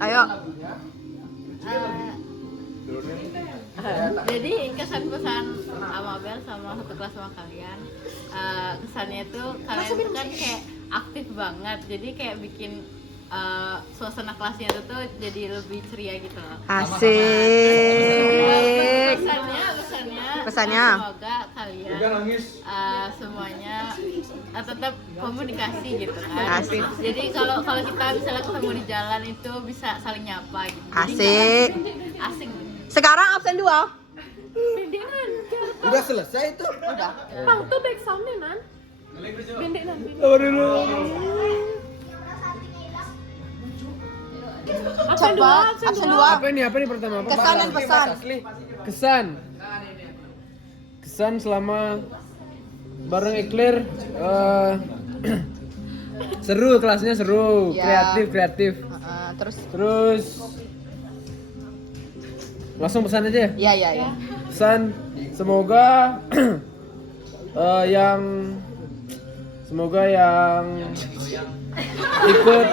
Ayo. Jadi kesan pesan Amabel sama satu kelas sama kalian, kesannya tuh kalian tuh kan kayak aktif banget, jadi kayak bikin suasana kelasnya tuh jadi lebih ceria gitu loh. Asik. Pesannya semoga kalian semuanya tetap komunikasi gitu kan. Asik. Jadi kalau kita misalnya ketemu di jalan itu bisa saling nyapa gitu. Asik. Asik. Sekarang absen 2. Udah selesai itu? Udah. Bang tuh back soundnya nan. Bendek nan. Coba absen 2. Apa ini pertama? Apa? Kesan dan pesan. Kesan selama bareng Eclair seru, kelasnya seru, Ya. kreatif. Terus Langsung pesan aja ya? iya. Pesan semoga semoga yang ikut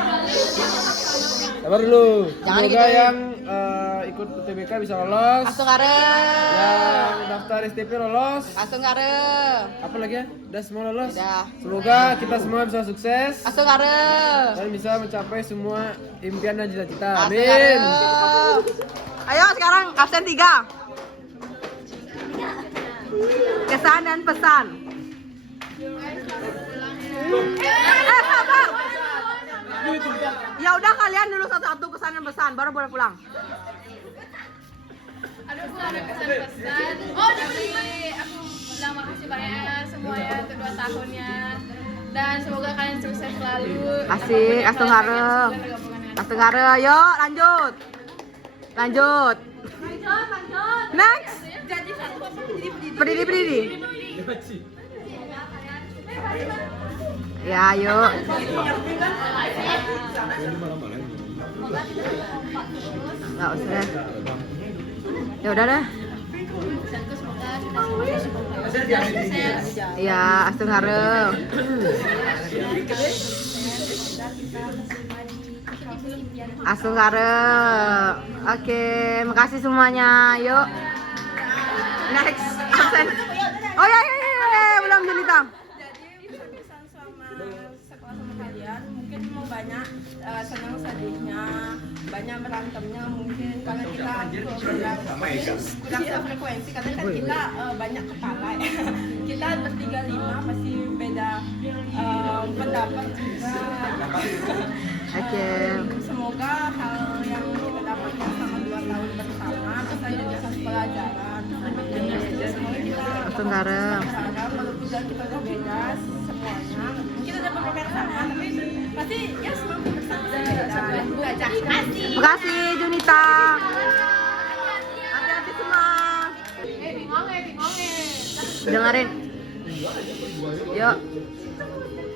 sabar dulu. Jangan Semoga digituin. yang ikut UTBK bisa lolos. Langsung arep. Yang daftar STP lolos. Langsung arep. Apa lagi ya? Udah semua lolos. Udah. Semoga kita semua bisa sukses Langsung arep. dan bisa mencapai semua impian dan cita-cita. Langsung Amin. arep. Ayo sekarang absen 3. Kesan dan pesan. Sabar. Ya udah kalian dulu satu-satu kesan dan pesan baru boleh pulang. Ada pesan-pesan. Oh, jadi aku bilang makasih banyak semuanya untuk 2 tahunnya. Dan semoga kalian sukses selalu. Asik, langsung harap. Langsung harap. Ayo lanjut. Next. Berdiri. Ya, ayo. Nggak usah. Ya udah deh. Ya, langsung harap. Langsung harap. Oke, makasih semuanya. Yuk. Next. Absen. Oh ya, belum Junita. Jadi pesan selama sekolah sama kalian mungkin mau banyak senang sedihnya, banyak berantemnya mungkin karena kita kurang sefrekuensi karena kan kita banyak kepala ya. Kita bertiga 5 pasti beda pendapat juga. Oke. Semoga hal yang kita dapatkan selama 2 tahun bersama bisa jadi satu pelajaran. Semoga kita Langsung harap. walaupun kita udah beda semuanya, mungkin ada beberapa yang sama, tapi pasti ya 90% bisa belajar. Makasih Junita. Hati-hati semua. Dengerin. Yuk.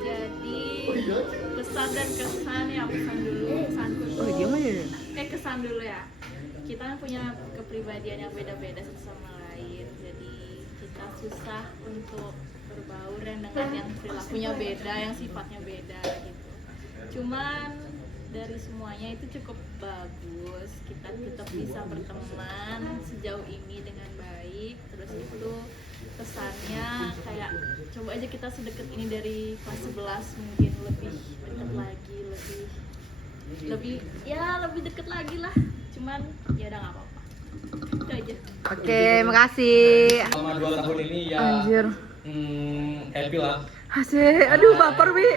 Jadi pesan dan kesan ya, pesanku tuh. Kesan dulu ya. Kita kan punya kepribadian yang beda-beda satu sama lain. Jadi kita susah untuk berbaur dengan yang perilakunya beda, yang sifatnya beda gitu. Cuman dari semuanya itu cukup bagus. Kita tetap bisa berteman sejauh ini dengan baik. Terus itu kesannya kayak coba aja kita sedekat ini dari kelas 11, mungkin lebih dekat lagi, lebih dekat lagi lah. Cuman ya udah nggak apa-apa. Itu aja. Oke, makasih. Selama 2 tahun ini ya Anjir. happy lah. Asik. Aduh, baper, Wi.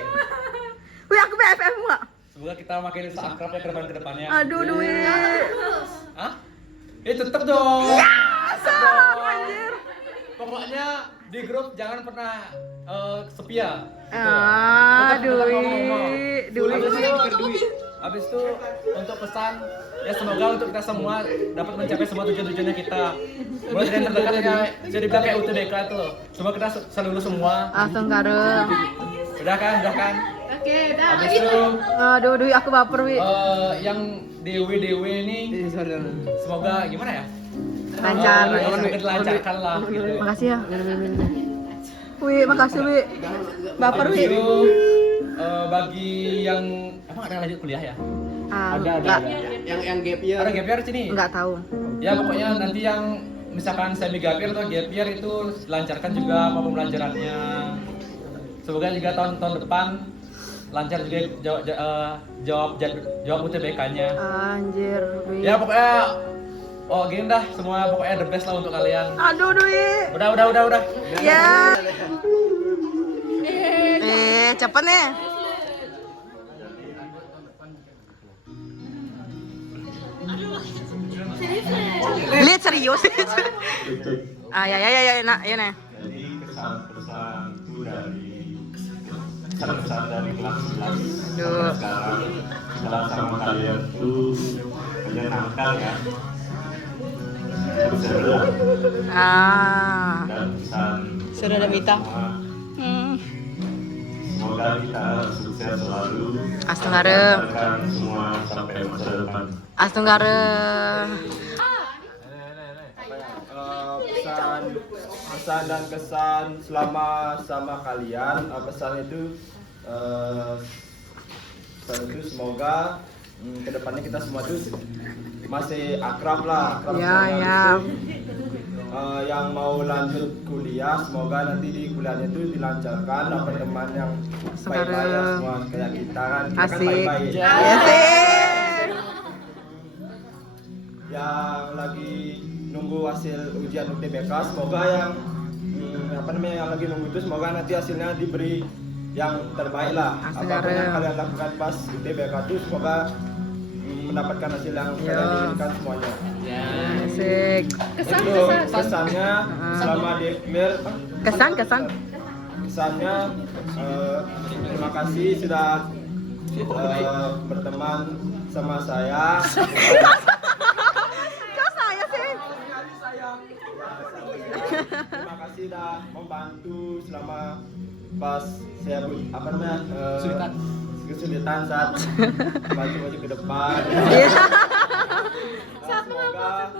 Wi, aku BFF enggak? Semoga kita makin seakrab ya ke depannya. Aduh, Dwi. Hah? Tetep dong. Salah, anjir. Pokoknya di grup jangan pernah sepi ya. Dwi. Habis itu untuk pesan ya semoga untuk kita semua dapat mencapai semua tujuan-tujuannya kita. Mulai dari yang terdekat ya jadi bilang kayak UTBK itu loh. Semoga kita selalu semua. Langsung karep. Udah kan? Oke, dah. Habis itu Aduh, Dwi, aku baper, Wi. yang DW ini semoga gimana ya? Lancar. Semakin dilancarkan lah gitu. Makasih ya. Wi, makasih, Wi. Baper, Habis Wi. itu bagi yang emang ada lanjut kuliah ya? Enggak, Yang gap year. Ada gap year sini? enggak tahu. Ya pokoknya nanti yang misalkan semi gap year atau gap year itu lancarkan juga apa pembelajarannya. Semoga juga tahun depan lancar juga jawab UTBK-nya. Anjir, Dwi. Ya pokoknya gini dah, semua pokoknya the best lah untuk kalian. Aduh, Dwi. Udah. Ya. Cepet nih. Lihat serius. Ya, nak, ya nih. Jadi kesan-pesanku dari kesan-pesan dari kelas 11 Aduh. sekarang jalan sama kalian tuh menyenangkan ya. Seru dan pesan Sudah ada Mita. semoga kita sukses selalu. Astunggarem. Menjalankan semua sampai masa depan. Astunggarem. Pesan dan kesan selama sama kalian, pesan itu semoga kedepannya kita semua tuh masih akrab lah, akrab Ya. yang mau lanjut kuliah, semoga nanti di kuliahnya itu dilancarkan, dapat teman yang baik-baik ya, semua kayak kita kan Asik. baik-baik. Asik. Yang lagi nunggu hasil ujian UTBK, semoga yang yang lagi nunggu itu semoga nanti hasilnya diberi yang terbaik lah. Apapun yang kalian lakukan pas UTBK itu semoga mendapatkan hasil yang kalian inginkan semuanya. Asik. Untuk kesannya selama di FMIR, kesannya terima kasih sudah berteman sama saya. Kok saya sih? Terima kasih sudah membantu selama pas saya kesulitan saat maju ke depan. Semoga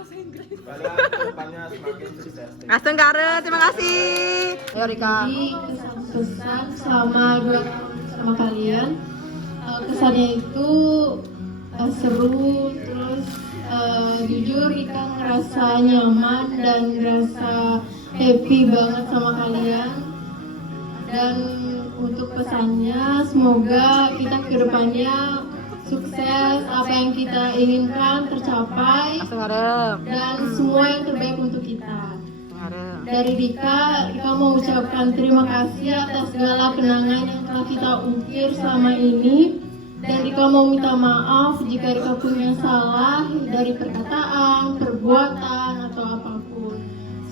kalian kedepannya semakin sukses. Astunggarem, terima kasih. Ayo Rika. Jadi kesan-pesan selama 2 tahun sama kalian, kesannya itu seru, terus jujur Ika ngerasa nyaman dan ngerasa happy banget sama kalian. Dan untuk pesannya, semoga kita kedepannya sukses, apa yang kita inginkan tercapai, Astunggarem. dan semua yang terbaik untuk kita. Astunggarem. Dari Rika mau ucapkan terima kasih atas segala kenangan yang telah kita ukir selama ini. Dan Rika mau minta maaf jika Rika punya salah dari perkataan, perbuatan, atau apapun.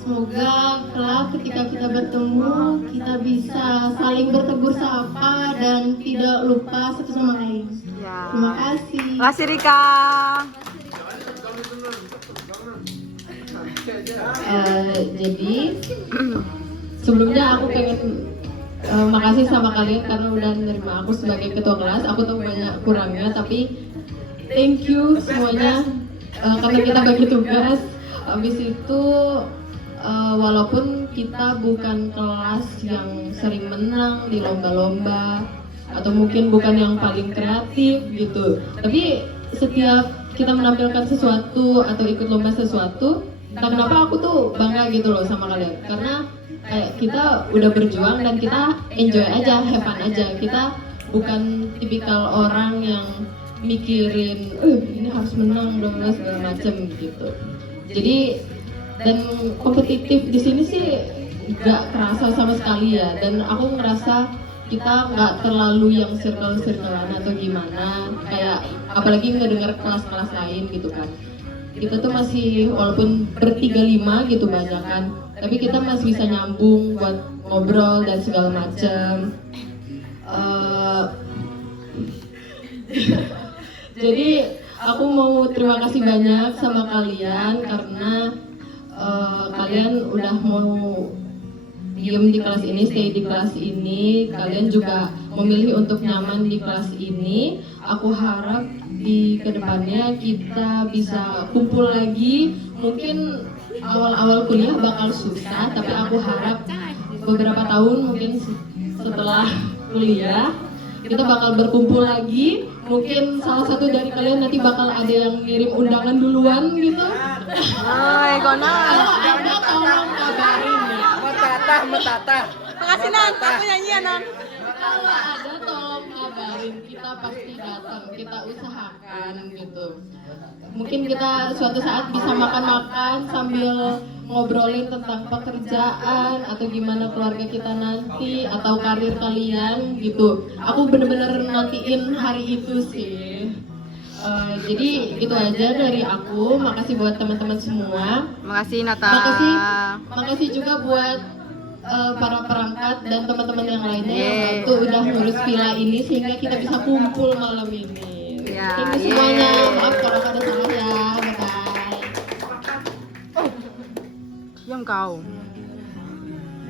Semoga kelak ketika kita bertemu, kita bisa saling bertegur sapa dan tidak lupa satu sama lain. Ya. Terima kasih. Terima kasih Rika. Jadi sebelumnya aku pengen makasih sama kalian karena udah menerima aku sebagai ketua kelas. Aku tahu banyak kurangnya, tapi thank you semuanya karena kita bagi tugas. Habis itu walaupun kita bukan kelas yang sering menang di lomba-lomba atau mungkin bukan yang paling kreatif gitu, tapi setiap kita menampilkan sesuatu atau ikut lomba sesuatu, entah kenapa aku tuh bangga gitu loh sama kalian, karena kayak kita udah berjuang dan kita enjoy aja, have fun aja. Kita bukan tipikal orang yang mikirin ini harus menang dong segala macem gitu. Jadi dan kompetitif di sini sih nggak kerasa sama sekali ya, dan aku ngerasa kita nggak terlalu yang circle-circlean atau gimana, kayak apalagi ngedengar kelas-kelas lain gitu kan. Kita tuh masih walaupun ber-35 gitu banyak kan, tapi kita masih bisa nyambung buat ngobrol dan segala macam. Jadi aku mau terima kasih banyak sama kalian karena kalian udah mau diem di kelas ini, stay di kelas ini. Kalian juga memilih untuk nyaman di kelas ini. Aku harap di kedepannya kita bisa kumpul lagi. Mungkin awal-awal kuliah bakal susah, tapi aku harap beberapa tahun mungkin setelah kuliah kita bakal berkumpul lagi. Mungkin salah satu dari kalian nanti bakal ada yang ngirim undangan duluan gitu. Hai, Kona. Kalau ada tolong kabarin ya. Metatah. Makasih Nan, aku nyanyi ya Nan. Kalau ada tolong kabarin, kita pasti datang, kita usahakan gitu. Mungkin kita suatu saat bisa makan-makan sambil ngobrolin tentang pekerjaan atau gimana keluarga kita nanti atau karir kalian gitu. Aku bener-bener nantiin hari itu sih. Jadi itu aja dari aku. Makasih buat teman-teman semua. Makasih Nata. Makasih juga buat para perangkat dan teman-teman yang lainnya yang bantu udah ngurus villa ini sehingga kita bisa kumpul malam ini. Ya, Thank you semuanya. Maaf kalau ada salah ya. Bye-bye. Yang kau.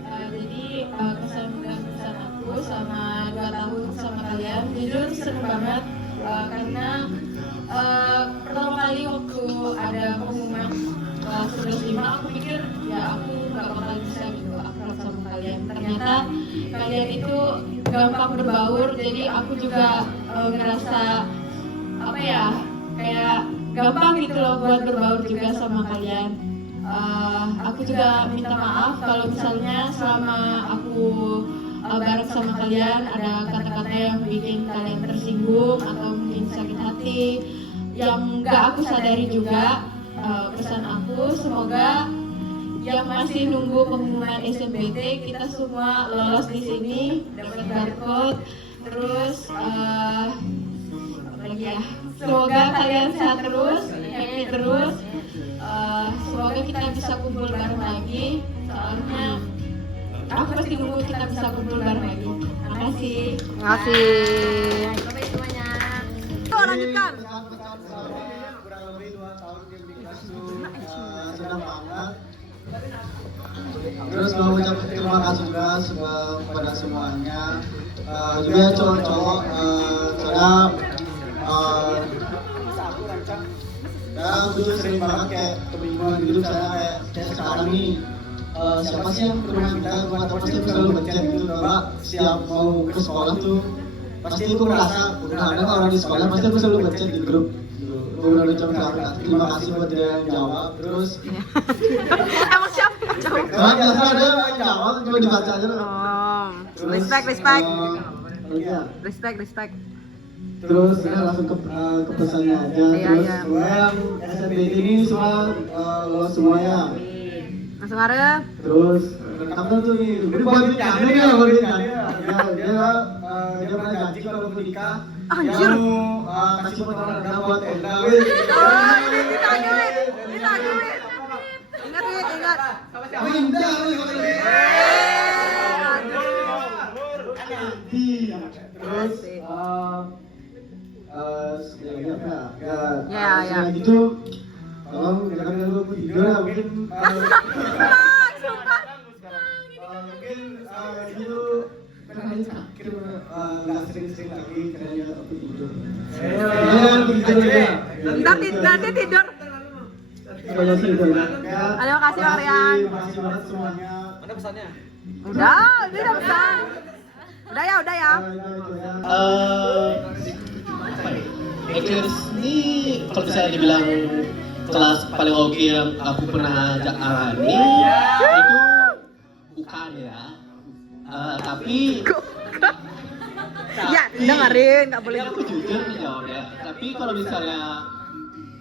Jadi kesan dan kesan aku sama 2 tahun sama kalian jujur seneng banget karena pertama kali waktu ada pengumuman kelas 11 aku pikir ya aku gak bakal bisa gitu akrab sama kalian. Ternyata kalian itu gampang berbaur, jadi aku juga ngerasa apa ya kayak gampang gitu loh buat berbaur juga sama kalian. Aku juga minta maaf kalau misalnya selama aku bareng sama kalian ada kata-kata yang bikin kalian tersinggung atau mungkin sakit hati yang gak aku sadari juga. Pesan aku semoga yang masih nunggu pengumuman SNBT kita semua lolos di sini, dapat barcode, terus lagi ya. Semoga kalian sehat terus, happy terus. Semoga kita bisa kumpul bareng lagi. Soalnya aku pasti nunggu kita bisa kumpul bareng lagi. Makasih. Makasih. Bye semuanya. Yuk lanjutkan. Kurang lebih 2 tahun game di kelas tuh senang banget. Terus mau ucapkan terima kasih juga kepada semuanya. Juga cowok-cowok soalnya ya aku juga sering banget kayak kebingungan gitu saya kayak sekarang nih siapa sih yang pernah kita atau pasti aku selalu ngechat gitu kalau siap mau ke sekolah tuh pasti aku merasa udah ada orang di sekolah pasti aku selalu ngechat di grup. Udah ucapkan terima kasih buat dia yang jawab terus. Emang siapa yang jawab? Biasa ada yang jawab cuma dibaca aja. Oh, respect. Respect. Terus kita langsung ke pesannya aja. Terus semua yang SNBT ini semua lolos semua ya. Langsung harap. Terus kamu tuh nih, udah buat janji ya, dia pernah janji kalau mau nikah. Anjir. Dia mau kasih potongan harga buat tenda. Oh, ini kita duit. Ingat. Indah. Terus Ya. gitu tolong jangan ganggu aku tidur ya mungkin mungkin gitu nggak sering-sering lagi karena dia aku tidur Nanti tidur. Terima kasih Marian. Makasih banget semuanya. Mana pesannya? Udah pesan. Udah ya. Eklirs ini kalau misalnya dibilang kelas paling oke yang aku pernah jalani itu bukan ya, tapi Ya, dengerin, nggak boleh. ini aku jujur nih jawabnya. Tapi kalau misalnya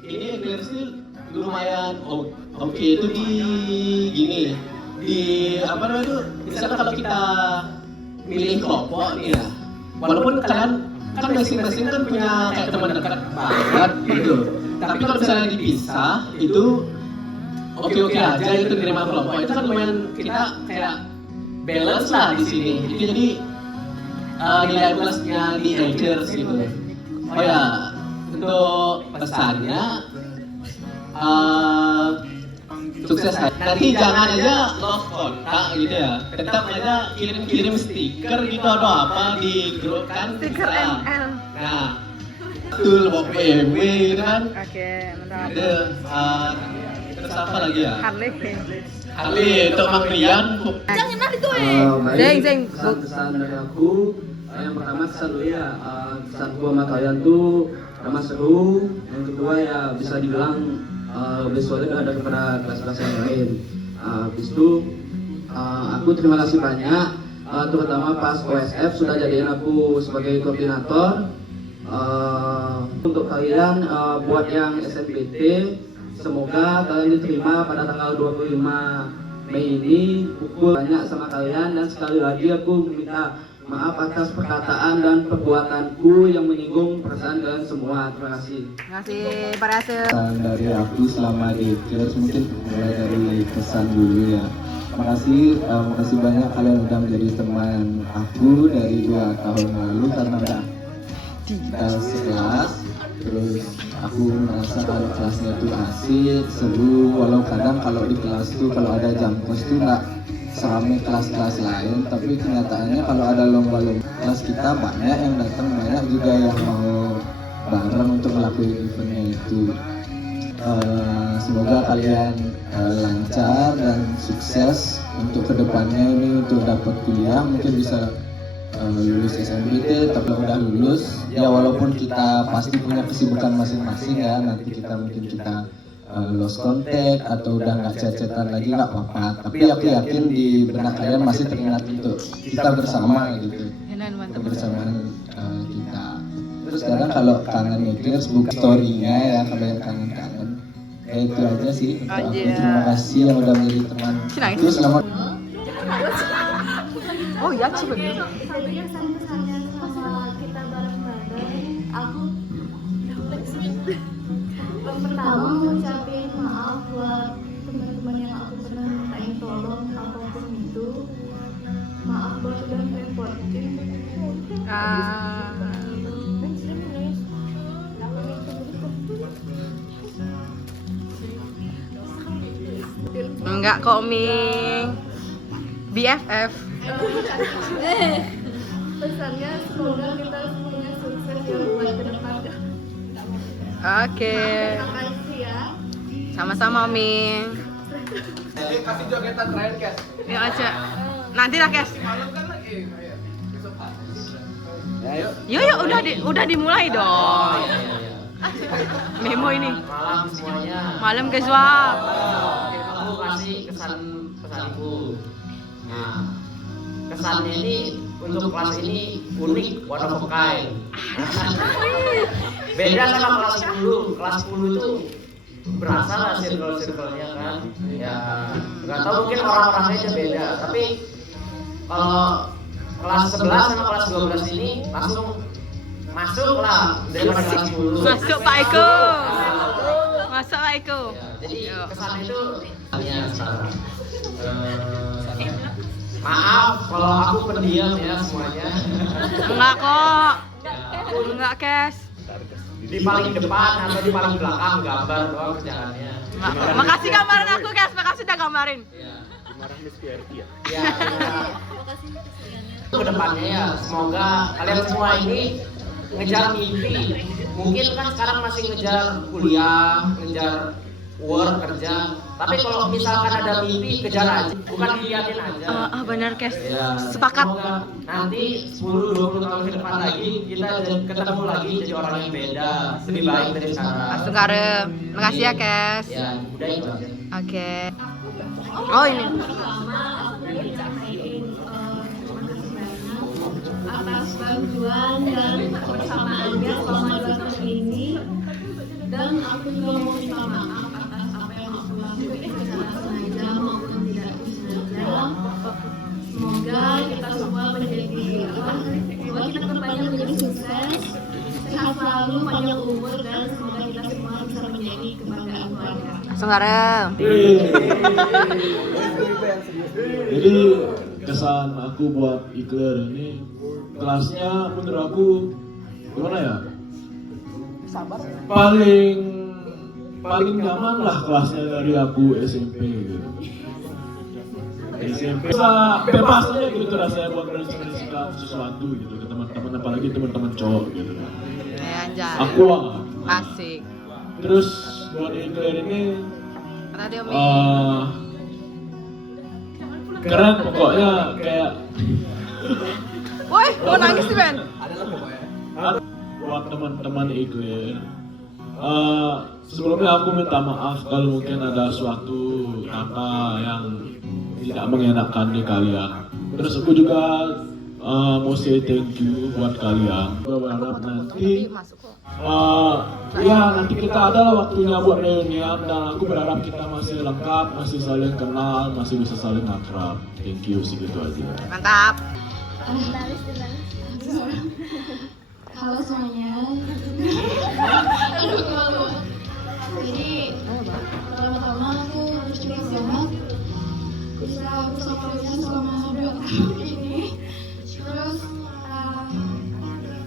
ini Eklirs ini lumayan oke itu di gini, di apa namanya itu misalkan kalau kita milih kelompok nih ya, walaupun kalian kan masing-masing kan punya kayak teman dekat banget gitu. Tapi kalau misalnya dipisah itu oke aja itu nerima kelompok itu kan lumayan kita kayak balance lah di sini. Itu jadi nilai plusnya di Eklirs gitu. Oh ya, untuk pesannya sukses aja. Nanti jangan aja lost kontak gitu ya. Tetap aja kirim stiker gitu atau apa di grup kan. Stiker ML. Nah, betul bawa BMW gitu kan. Oke, mantap. Ada terus apa lagi ya? Harley untuk Mang Rian. Zeng. Pesan dari aku Yang pertama kesan dulu ya, kesanku sama kalian tuh pertama seru. Yang kedua ya bisa dibilang visualnya ada kepada kelas-kelas yang lain. Habis itu aku terima kasih banyak, terutama pas OSF sudah jadiin aku sebagai koordinator. Untuk kalian buat yang SNPT, semoga kalian diterima pada tanggal 25 Mei ini. Pukul banyak sama kalian, dan sekali lagi aku minta maaf atas perkataan dan perbuatanku yang menyinggung perasaan kalian semua. Terima kasih. Terima kasih Pak Rasul. Pesan dari aku selama di Killers mungkin mulai dari pesan dulu ya. Makasih banyak kalian udah menjadi teman aku dari 2 tahun lalu karena udah kita sekelas. Terus aku merasa kalau kelasnya itu asik, seru. Walau kadang kalau di kelas tuh kalau ada jam kos tuh nggak seramai kelas-kelas lain, tapi kenyataannya kalau ada lomba-lomba kelas kita banyak yang datang, banyak juga yang mau bareng untuk melakukan eventnya itu. Semoga kalian lancar dan sukses untuk kedepannya ini, untuk dapat kuliah mungkin bisa lulus SNPT, tapi udah lulus ya, walaupun kita pasti punya kesibukan masing-masing ya, nanti kita lost contact atau udah nggak chat-chatan lagi nggak apa-apa, tapi aku yakin di benak kalian masih teringat untuk kita bersama gitu, kebersamaan kita. Terus sekarang kalau kangen Killers buka story-nya ya, kalau yang kangen-kangen itu aja sih untuk aku. Terima kasih yang udah menjadi teman. Terus selamat. Oh iya, coba dulu. Satunya kesan-kesannya sama kita bareng-bareng, aku pertama ngucapin maaf buat teman-teman yang aku pernah mintain tolong apapun itu. Maaf buat udah ngerepotin. Enggak kok, Ming. BFF. Pesannya semoga kita semuanya sukses ya buat ke depan. Oke. Terima kasih ya. Sama-sama, Ming. Jadi kasih jogetan terakhir, Kes. Ya aja. Nanti lah, Kes. Malam kan lagi. Yuk, udah dimulai dong. Memo ini. Malam semuanya. Malam casual. Aku kasih pesanku. Nah, kesannya ini untuk kelas ini unik, one of a kind. Beda sama kelas 10. Kelas 10 itu berasa lah circle-circle-nya kan. Ya, nggak tahu mungkin orang-orangnya aja beda. Tapi kalau kelas 11 sama kelas 12 ini langsung masuk lah daripada kelas 10. Masuk Pak Eko. Masuk Pak Eko. Ya, jadi kesan itu hanya sekarang. Maaf kalau aku pendiam ya semuanya. Enggak kok. Enggak, Kes. Di paling depan atau di paling belakang gambar doang kerjaannya. Makasih gambaran aku, Kes. Makasih udah gambarin. Ya. Kedepannya ya semoga kalian semua ini ngejar mimpi. Mungkin kan sekarang masih ngejar kuliah, ngejar work, kerja. Tapi kalau misalkan ada mimpi, kejar aja, bukan dilihatin aja. Benar, Kes. Ya, Sepakat. semoga nanti 10-20 tahun ke depan lagi kita ketemu lagi jadi orang yang beda, lebih baik dari sekarang. Langsung karem. Makasih ya, Kes. Ya, udah itu aja. Oke. Oh, ini. Atas bantuan dan kebersamaannya selama 2 tahun ini, dan aku juga mau minta maaf atas apa yang aku lakuin secara sengaja maupun tidak sengaja. Semoga kita semua menjadi semoga kita kedepannya menjadi sukses, sehat selalu, panjang umur, dan semoga kita semua bisa menjadi kebanggaan keluarga. Langsung karem. Jadi kesan aku buat Ikler ini, kelasnya menurut aku gimana ya? Paling nyaman lah kelasnya dari aku SMP gitu. SMP bebas aja gitu rasanya buat menjelaskan sesuatu gitu ke teman-teman, apalagi teman-teman cowok gitu. Anjay. Aku Asik. terus buat Ikler ini Kata dia, Mi. keren pokoknya, kayak Woi, mau nangis sih Ben? Buat teman-teman Eclair, sebelumnya aku minta maaf kalau mungkin ada suatu kata yang tidak mengenakan di kalian. Terus aku juga mau say thank you buat kalian. Gue berharap nanti nanti kita adalah waktunya buat reunian, dan aku berharap kita masih lengkap, masih saling kenal, masih bisa saling akrab. Thank you, segitu aja. Mantap. Halo semuanya. Aduh, malu. Jadi pertama-tama aku bersyukur banget bisa bersama kalian selama 2 tahun ini. Terus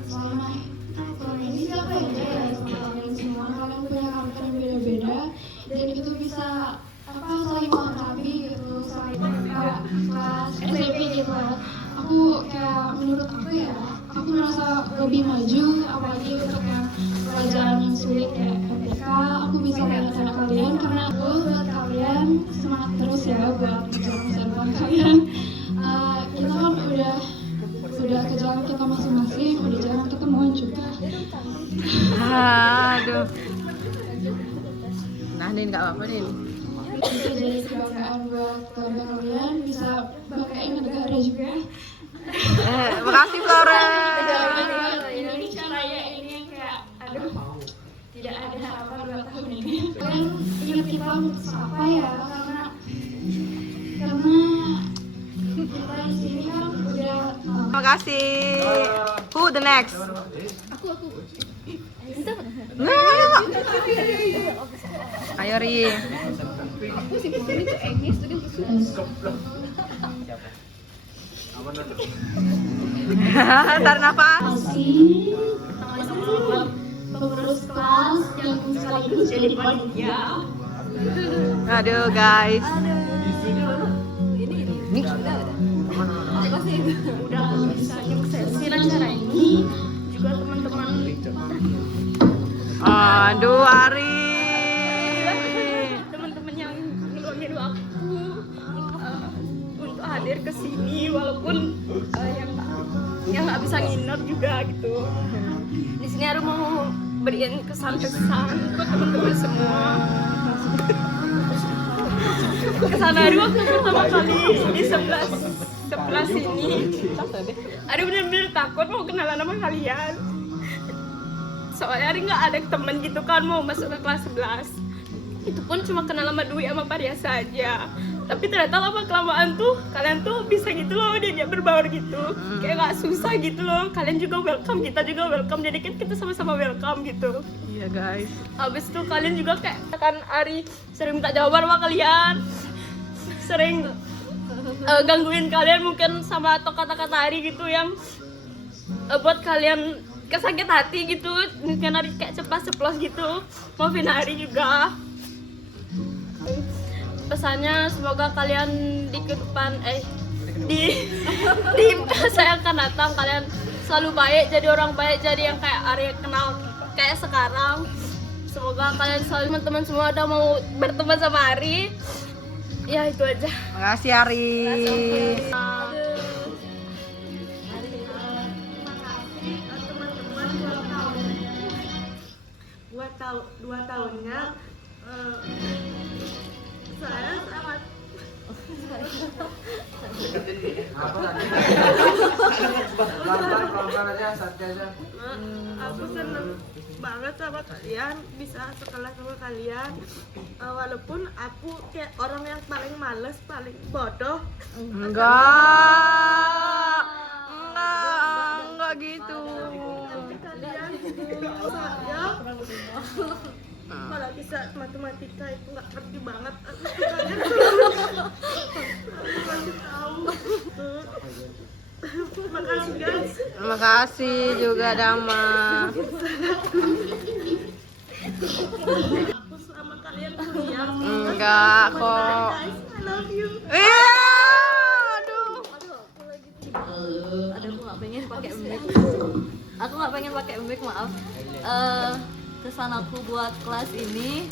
selama ini siapa ya kalian semua, kalian punya karakter yang beda-beda dan itu bisa saling melengkapi gitu, saling kelas SMP gitu. Aku kayak menurut aku merasa lebih maju, apalagi untuk yang pelajaran yang sulit kayak MTK. Aku bisa tanya-tanya kalian karena aku buat kalian semangat terus ya buat ngejar masa depan kalian. Kita kan udah ke jalan kita masing-masing, udah jarang ketemuan juga. Aduh. Nah, Nin nggak apa-apa Nin. Bisa jadi kebanggaan buat keluarga kalian, bisa banggain negara juga. Makasih Flora. Indonesia Raya ini yang kayak tidak ada harapan 2 tahun ini. Kalian ingat kita untuk apa ya? Karena kita di sini kan udah. Terima kasih. Who the next? Aku. Ayo Ri. Aku sih pemilih itu English tadi Tarik nafas. Masih pengurus kelas yang sekaligus jadi panitia. Aduh guys. Ini udah bisa nyuksesin acara ini. Juga teman-teman. Aduh Ari. Teman-teman yang nolongin aku untuk hadir ke sini walaupun yang nggak bisa nginep juga gitu. Di sini aku mau beriin kesan-kesan buat teman-teman semua. Kesan Aru waktu pertama kali di sebelah sini. Aru bener-bener takut mau kenalan sama kalian. Soalnya Ari nggak ada temen gitu kan mau masuk ke kelas 11. Itu pun cuma kenal sama Dwi sama Paria saja. Tapi ternyata lama-kelamaan tuh kalian tuh bisa gitu loh, diajak berbaur gitu. Kayak nggak susah gitu loh. Kalian juga welcome, kita juga welcome. Jadi kan kita sama-sama welcome gitu. Iya guys. Habis itu kalian juga kayak kan Ari sering minta jawaban sama kalian. Sering gangguin kalian mungkin sama atau kata-kata Ari gitu yang buat kalian kesakit hati gitu. Mungkin Ari kayak ceplas-ceplos gitu. Maafin Ari juga. Pesannya semoga kalian di kedepan di masa yang akan datang kalian selalu baik, jadi orang baik, jadi yang kayak Ari kenal kayak sekarang. Semoga kalian selalu teman-teman semua udah mau berteman sama Ari. Ya itu aja. Makasih Ari. Buat 2 tahunnya saya sangat aku seneng banget sama kalian, bisa sekelas sama kalian. Walaupun aku kayak orang yang paling males, paling bodoh. Enggak gitu. Tapi kalian saya malah bisa matematika itu nggak ngerti banget. Kalian selalu kasih tahu. Makasih guys. Terima kasih juga Dama. Aku sama kalian kuliah. Enggak kok. Guys, I love you. Iya. Aduh. Aduh, aku nggak pengen pakai mic. Aku nggak pengen pakai mic, maaf. Kesan aku buat kelas ini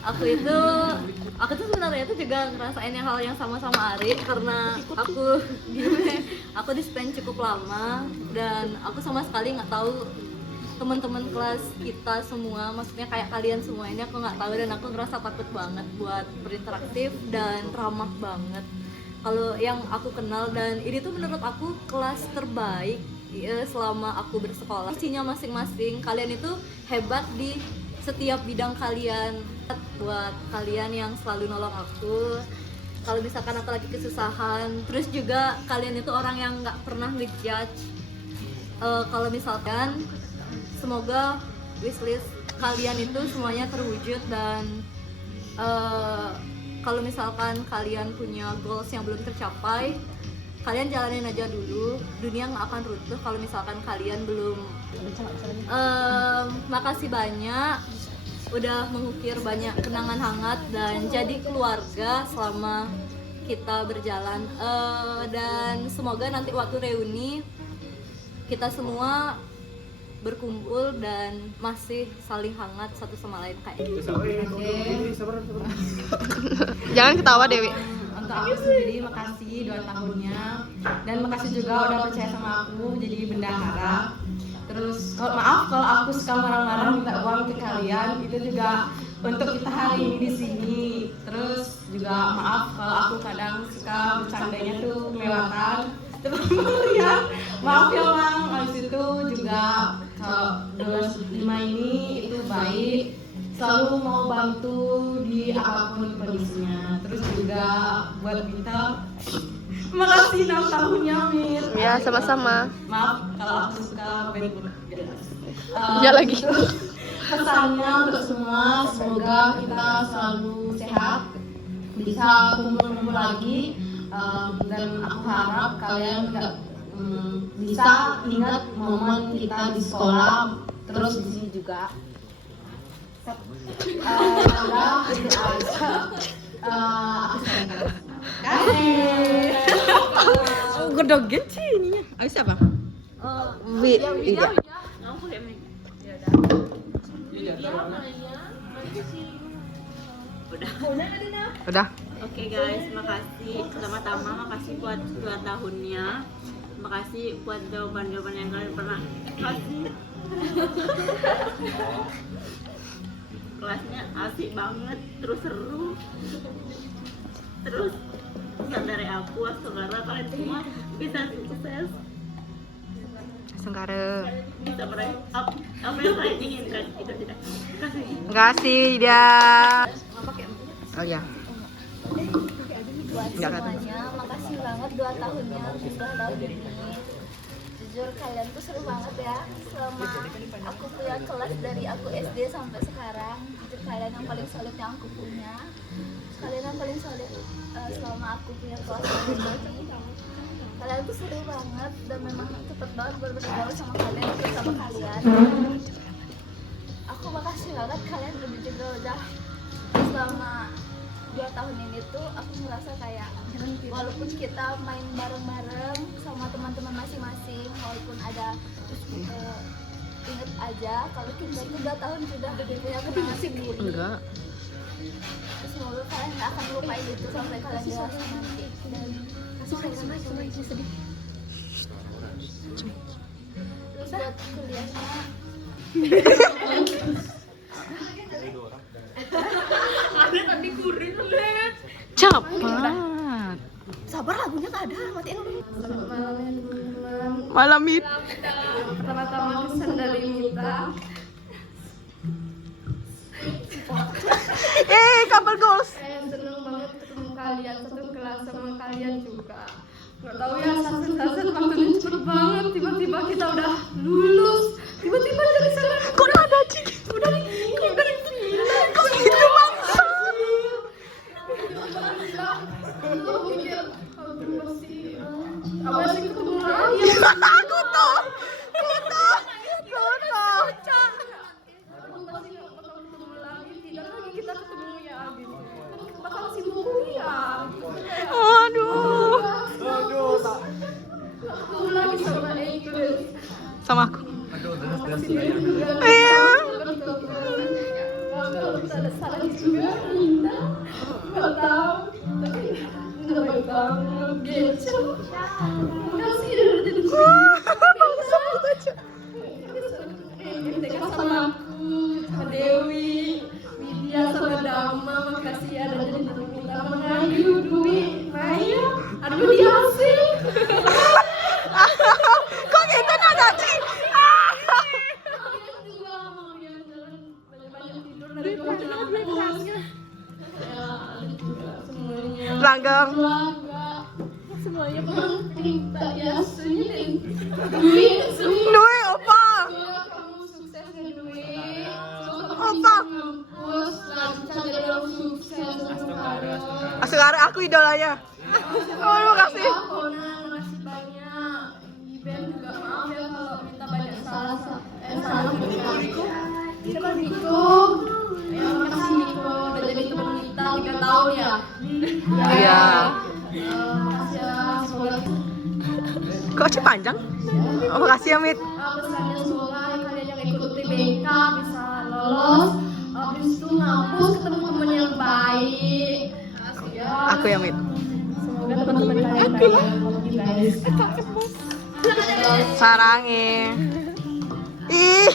Aku tuh sebenarnya tuh juga ngerasain hal yang sama Ari karena aku di Spain cukup lama dan aku sama sekali nggak tahu teman-teman kelas kita semua, maksudnya kayak kalian semua ini aku nggak tahu dan aku ngerasa takut banget buat berinteraktif dan ramah banget kalau yang aku kenal, dan ini tuh menurut aku kelas terbaik selama aku bersekolah. Isinya masing-masing, kalian itu hebat di setiap bidang kalian. Buat kalian yang selalu nolong aku kalau misalkan aku lagi kesusahan, terus juga kalian itu orang yang nggak pernah ngejudge. Kalau misalkan semoga wishlist kalian itu semuanya terwujud, dan kalau misalkan kalian punya goals yang belum tercapai, kalian jalanin aja dulu, dunia nggak akan runtuh kalau misalkan kalian belum. Makasih banyak udah mengukir banyak kenangan hangat dan jadi keluarga selama kita berjalan, dan semoga nanti waktu reuni kita semua berkumpul dan masih saling hangat satu sama lain kayak gitu. Jangan ketawa Dewi. Untuk aku sendiri makasih 2 tahunnya, dan makasih juga udah percaya sama aku jadi bendahara. Terus maaf kalau aku suka marah-marah minta uang ke kalian, itu juga untuk kita hari ini di sini. Terus juga maaf kalau aku kadang suka bercandanya tuh kelewatan. Ya, maaf ya Bang. Habis itu juga kalau 25 ini itu baik, selalu mau bantu di apapun kondisinya. Terus juga buat Bita, makasih 6 tahunnya Mir. Ya, sama-sama. Maaf kalau aku suka band. Ya lagi. Pesannya untuk semua, semoga kita selalu sehat, bisa kumpul-kumpul lagi, dan aku harap kalian juga bisa ingat momen kita di sekolah, terus di sini juga. Udah itu aja. Aku sayang. Gedogen sih ininya. Abis apa? Iya. Udah. Oke guys, makasih. Pertama-tama makasih buat 2 tahunnya. Makasih buat jawaban-jawaban yang kalian pernah kasih. Kelasnya asik banget, terus seru. Terus pesan dari aku, semoga kalian semua bisa sukses. Senggara. Bisa meraih apa yang kalian inginkan. Itu tidak. Kasih. Makasih dia. Oh ya. Buat semuanya, makasih banget 2 tahunnya sudah tahun ini. Jujur kalian tuh seru banget ya. Selama aku punya kelas dari aku SD sampai sekarang, jujur kalian yang paling solid yang aku punya. Kalian yang paling solid selama aku punya kelas ini. Kalian tuh seru banget dan memang cepet banget bergaul sama kalian, terus sama kalian. Aku makasih banget kalian udah selama 2 tahun ini tuh aku ngerasa kayak walaupun kita main bareng-bareng sama teman-teman masing-masing, walaupun ada inget aja kalau kita itu 2 tahun sudah punya kenangan sendiri. Enggak. Semoga kalian gak akan lupain itu sampai kalian dewasa nanti. Dan sedih. Terus buat kuliahnya Ada tadi kurin lihat. Cepat. sabar, lagunya gak ada, matiin dulu. Selamat malam ya teman-teman. Malam itu. Pertama-tama kesan dari Mita. Couple goals. Saya seneng banget ketemu kalian, satu kelas sama kalian juga. Gak tahu ya, sasen waktunya cepet banget. Tiba-tiba kita udah lulus. Tiba-tiba dari sana. Kok udah ada Ci? Udah dari gila. Kok gitu bangsa? Aku mikir, apa sih ketemu lagi? Kuto. Tidak lagi kita ketemu ya, gitu. Bakal sibuk kuliah. Aduh. Ketemu lagi sama Inggris. Sama aku. Iya. kalau kita ada salah juga Indah nggak tahu tapi nggak baik banget gitu. Makasih udah jadi Dekat sama aku, sama Dewi, Widya sama Dama, makasih ya udah jadi minta mengayu Dwi, Maya, aduh dia sih. Kok gitu nada sih? Langgeng. Semuanya minta ya sunyi. Dwi, opa. Kamu sukses ya Dwi. Opa. Kampus lancar dalam sukses. Sekarang aku idolanya. Oh, makasih. Makasih banyak. Iben juga maaf ya kalau minta banyak salah. Salah Niko. Ya, makasih Niko udah jadi teman kita 3 tahun ya. Iya. Makasih ya, semoga Kok sih panjang? Oh, makasih ya, Mit. pesannya semoga kalian yang ikut UTBK bisa lolos. Habis itu ngampus ketemu teman yang baik. Makasih ya. Aku ya, Mit. Semoga teman-teman kalian baik guys. Sarangnya. Ih.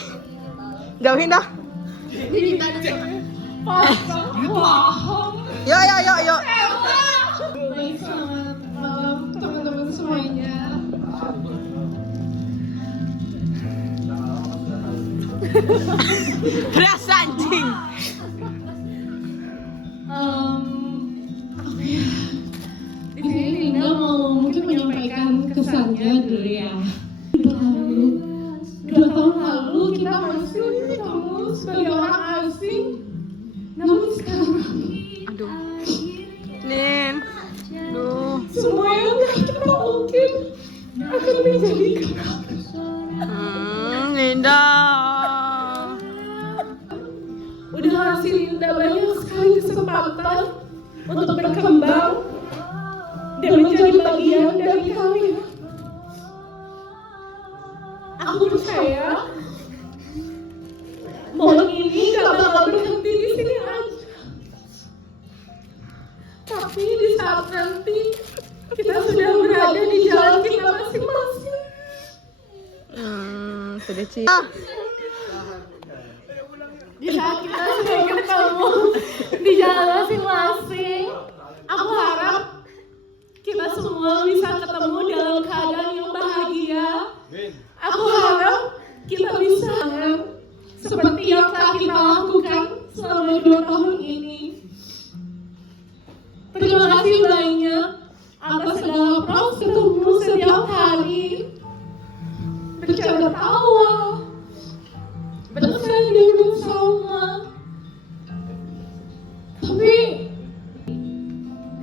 Jauhin dah. Yuk, yuk, yuk, yuk. Baik, selamat malam teman-teman semuanya. Rasa anjing. Apa ya? Di sini Linda mau mungkin menyampaikan kesannya dulu ya. 2 tahun lalu kita masih ketemu sebagai orang asing. Namun sekarang, Aduh. Nin. Aduh. semua yang gak kita mungkin akan menjadi kakak. Linda. Udah ngasih Linda banyak sekali kesempatan untuk berkembang dan menjadi bagian dari kalian. Aku percaya momen ini gak bakal berhenti di sini aja. Tapi di saat nanti kita sudah berada di jalan kita masing-masing. Sudah Ci. Di saat kita sudah ketemu di jalan masing-masing, aku harap kita semua bisa ketemu dalam keadaan yang bahagia. Aku harap kita bisa seperti yang telah kita lakukan selama 2 tahun ini. Terima kasih banyak atas segala proses ketemu setiap hari, bercanda tawa, bersama bersama. Tapi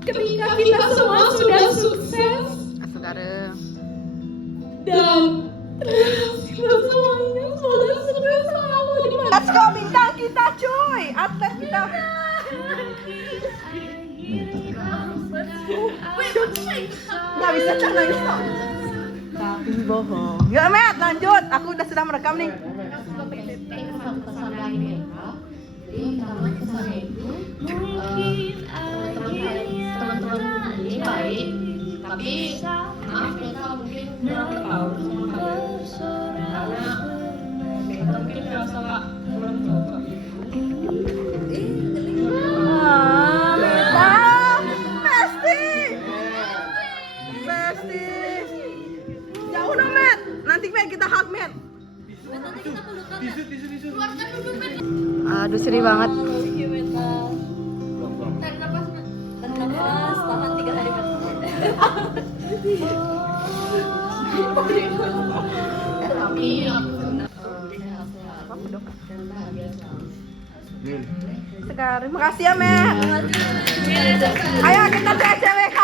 ketika kita semua sudah sukses dan terima kasih semuanya, semoga sukses selalu di mana. Let's go bintang kita cuy. Atlet kita. Nggak bisa nangis kok. Tapi bohong. Yuk Matt, lanjut. Aku sudah merekam nih. Pesan lain ya Kak. Jadi pertama kesannya itu teman-teman ini baik, tapi maaf mereka mungkin kurang tahu sama kalian karena mereka mungkin merasa kurang coba. Jauh dong Matt. Nanti Matt kita hug Matt. Aduh sedih banget. Tarik nafas, tahan 3 hari Matt. Tapi aku Sekarang, makasih ya Matt. Ayo kita ke SCWK.